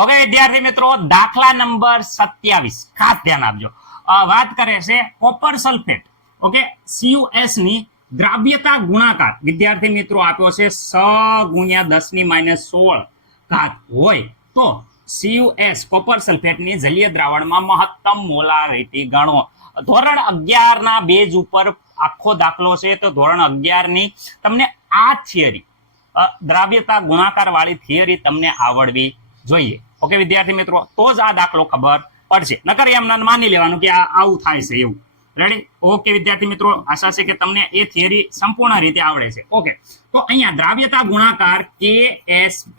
Okay વિદ્યાર્થી મિત્રો, દાખલા નંબર 27 ખાસ ધ્યાન આપજો. વાત કરે છે કોપર સલ્ફેટ, ઓકે, CuS ની દ્રાવ્યતા ગુણાકાર વિદ્યાર્થી મિત્રો આપ્યો છે 6 × 10⁻16 હોય તો CuS કોપર સલ્ફેટની જલીય દ્રાવણમાં મહત્તમ મોલારિટી ગણો. ધોરણ 11 ના બેઝ ઉપર આખો દાખલો છે. તો ધોરણ 11 ની તમને આ થિયરી, દ્રાવ્યતા ગુણાકાર વાળી થિયરી તમને આવડવી જોઈએ. ઓકે વિદ્યાર્થી મિત્રો, તો જ આ દાખલો ખબર પડશે. નકર એમ માની લેવાનું કે આ આવું થાય છે એવું. રેડી? ઓકે વિદ્યાર્થી મિત્રો, આશા છે કે તમને એ થિયરી સંપૂર્ણ રીતે આવડે છે. ઓકે, તો અહીંયા દ્રાવ્યતા ગુણાકાર KSP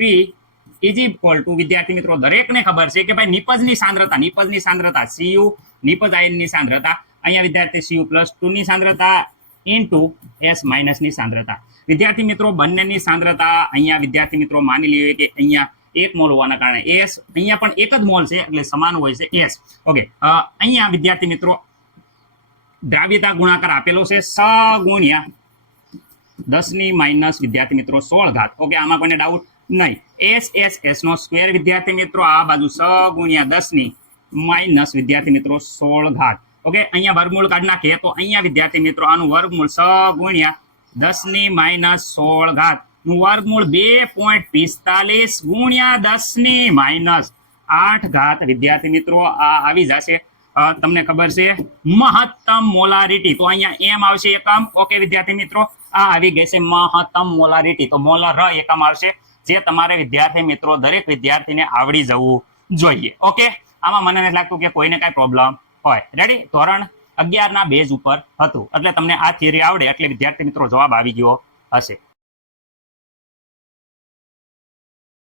ઇઝ ઇક્વલ ટુ વિદ્યાર્થી મિત્રો દરેકને ખબર છે કે ભાઈ નિપજની સાંદ્રતા Cu, નિપજ આયનની સાંદ્રતા, અહીંયા વિદ્યાર્થી Cu+2 ની સાંદ્રતા ઇન્ટુ S માઇનસ ની સાંદ્રતા. વિદ્યાર્થી મિત્રો બંનેની સાંદ્રતા અહીંયા વિદ્યાર્થી મિત્રો માની લઈએ કે અહીંયા 1 મોલ હોવાના કારણે S, અહીંયા પણ 1 જ મોલ છે એટલે સમાન હોય છે S. ઓકે, અહીંયા વિદ્યાર્થી મિત્રો દ્રાવ્યતા ગુણાકાર આપેલો છે 6 × 10⁻- વિદ્યાર્થી મિત્રો 16. ઓકે, આમાં કોઈને ડાઉટ નહીં. S નો સ્ક્વેર વિદ્યાર્થી મિત્રો આ બાજુ 6 × 10⁻- વિદ્યાર્થી મિત્રો 16. ઓકે, અહીંયા વર્ગમૂળ કાઢી નાખીએ તો અહીંયા વિદ્યાર્થી મિત્રો આનું વર્ગમૂળ 6 × 10⁻16 નું વર્ગમૂળ 2.45 × 10⁻8 વિદ્યાર્થી મિત્રો આ આવી જશે. તમને ખબર છે મહત્તમ મોલારિટી, તો અહીંયા એમ આવશે એકમ. ઓકે વિદ્યાર્થી મિત્રો, આ આવી ગઈ છે મહત્તમ મોલારિટી, તો મોલર એકમ આવશે, જે તમારે વિદ્યાર્થી મિત્રો દરેક વિદ્યાર્થીને આવડી જવું જોઈએ. ઓકે, આમાં મને નથી લાગતું કે કોઈને કઈ પ્રોબ્લેમ હોય. રેડી? ધોરણ 11 ના બેઝ ઉપર હતું એટલે તમને આ થિયરી આવડે એટલે વિદ્યાર્થી મિત્રો જવાબ આવી ગયો હશે.